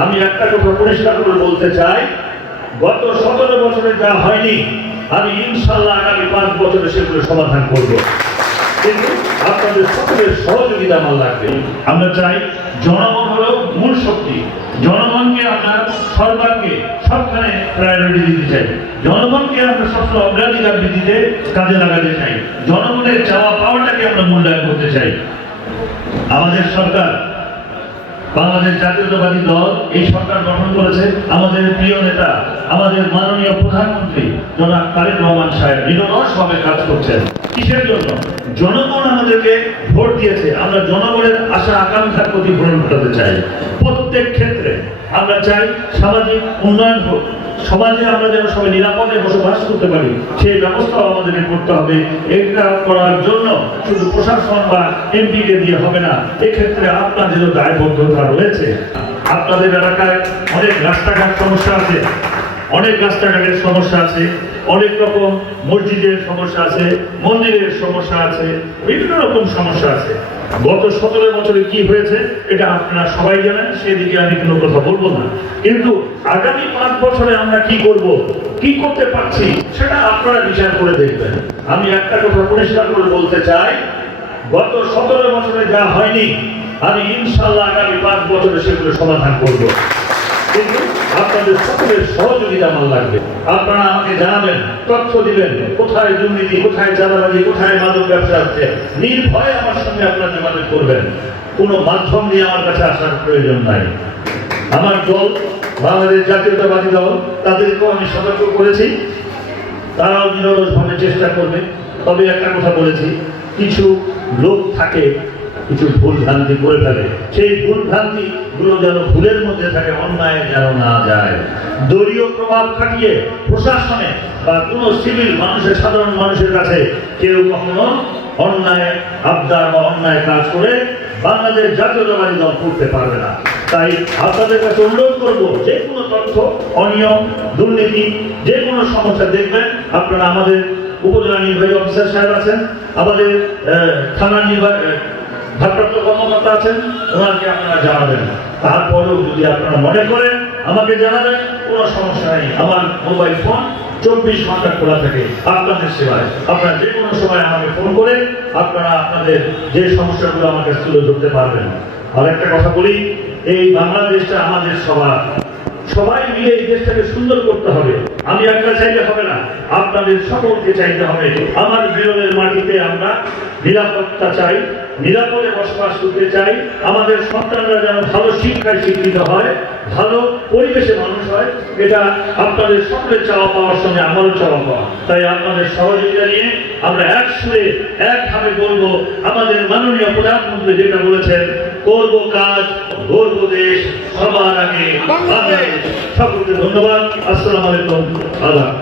আমি একটা কথা পরিষ্কার করে বলতে চাই, গত 17 বছরে যা হয়নি আমি ইনশাআল্লাহ আগামী 5 বছরে সেগুলো সমাধান করব। কিন্তু আপনাদের সকলের সহযোগিতা আমার লাগবে। আমরা চাই জনগণ হলো মূল শক্তি, জনগণকে আপনার সরকারকে সবখানে প্রায়োরিটি দিতে চাই, জনগণকে আমরা সবসময় অগ্রাধিকার ভিত্তিতে কাজে লাগাতে চাই, জনগণের চাওয়া পাওয়াটাকে আমরা মূল্যায়ন করতে চাই। আমাদের সরকার বাংলাদেশ জাতীয়তাবাদী দল এই সরকার গঠন করেছে আমাদের প্রিয় নেতা আমাদের মাননীয় প্রধানমন্ত্রী জনাব তারেক রহমান সাহেব নিরলসভাবে কাজ করছেন। কিসের জন্য? জনগণ আমাদেরকে ভোট দিয়েছে, আমরা জনগণের আশা আকাঙ্ক্ষার প্রতিফলন ঘটাতে চাই। প্রত্যেক ক্ষেত্রে আমরা চাই সামাজিক উন্নয়ন হোক, সমাজে আমরা যেন সবাই নিরাপদে বসবাস করতে পারি সেই ব্যবস্থাও আমাদেরকে করতে হবে। এটা করার জন্য শুধু প্রশাসন বা এমপিকে দিয়ে হবে না, এক্ষেত্রে আপনাদেরও দায়বদ্ধতা রয়েছে। আপনাদের এলাকায় অনেক রাস্তাঘাট সমস্যা আছে, অনেক রাস্তাঘাটের সমস্যা আছে, অনেক রকম মসজিদের সমস্যা আছে, মন্দিরের সমস্যা আছে, বিভিন্ন রকম সমস্যা আছে। গত 17 বছরে কি হয়েছে এটা আপনারা সবাই জানেন, সেদিকে আমি কোনো কথা বলবো না। কিন্তু আগামী 5 বছরে আমরা কি করব, কি করতে পারছি সেটা আপনারা বিচার করে দেখবেন। আমি একটা কথা পরিষ্কার করে বলতে চাই, গত 17 বছরে যা হয়নি আমি ইনশাআল্লাহ আগামী 5 বছরে সেগুলো সমাধান করব। কিন্তু আপনাদের সকলের সহযোগিতা আমার লাগবে। আপনারা আমাকে জানাবেন, তথ্য দিবেন, কোথায় দুর্নীতি, কোথায় চাঁদাবাজি, কোথায় মাদক ব্যবসা হচ্ছে, নির্ভয়ে আমার সঙ্গে আপনারা যোগাযোগ করবেন। কোনো মাধ্যম নিয়ে আমার কাছে আসার প্রয়োজন নাই। আমার দল বাংলাদেশ জাতীয়তাবাদী দল, তাদেরকেও আমি সতর্ক করেছি, তারাও নিরলসভাবে চেষ্টা করবে। তবে একটা কথা বলেছি, কিছু লোক থাকে কিছু ভুল ভ্রান্তি করে ফেলে, সেই ভুল ভ্রান্তি গুলো যেন ভুলের মধ্যে থাকে, অন্যায় যেন না যায়। দলীয় প্রভাব খাটিয়ে প্রশাসনে বা কোনো সিভিল মানুষের, সাধারণ মানুষের কাছে কেউ কখনো অন্যায় আবদার বা অন্যায় কাজ করে বাংলাদেশ জাতীয়তাবাদী দল করতে পারবে না। তাই আপনাদের কাছে অনুরোধ করবো, যে কোনো তথ্য, অনিয়ম, দুর্নীতি, যে কোনো সমস্যা দেখবেন, আপনারা আমাদের উপজেলা নির্বাহী অফিসার সাহেব আছেন, আমাদের থানা ভারপ্রাপ্ত কর্মকর্তা আছেন, ওনাকে আপনারা জানাবেন। তারপরেও যদি আপনারা মনে করেন আমাকে জানাবেন, কোনো সমস্যা নেই। আমার মোবাইল ফোন 24 ঘন্টা খোলা থাকে আপনাদের সেবায়। আপনারা যে কোনো সময় আমাকে ফোন করে আপনারা আপনাদের যে সমস্যাগুলো আমার কাছে তুলে ধরতে পারবেন। আর একটা কথা বলি, এই বাংলাদেশটা আমাদের সবার, সবাই মিলে এই দেশটাকে সুন্দর করতে হবে। আমি একটা চাইলে হবে না, আপনাদের সকলকে চাইতে হবে। আমার বিরলের মাটিতে আমরা নিরাপত্তা চাই, নিরাপদে বসবাস করতে চাই, আমাদের সন্তানরা যেন ভালো শিক্ষায় শিক্ষিত হয়, ভালো পরিবেশে মানুষ হয়, এটা আপনাদের সকলের চাওয়া পাওয়ার সঙ্গে আমারও চাওয়া পাওয়া। তাই আপনাদের সহযোগিতা নিয়ে আমরা এক সুরে একভাবে বলবো, আমাদের মাননীয় প্রধানমন্ত্রী যেটা বলেছেন, করব কাজ, গর্ব দেশ, সবার আগে বাংলাদেশ। সকলকে ধন্যবাদ। আসসালামু আলাইকুম। আদাব।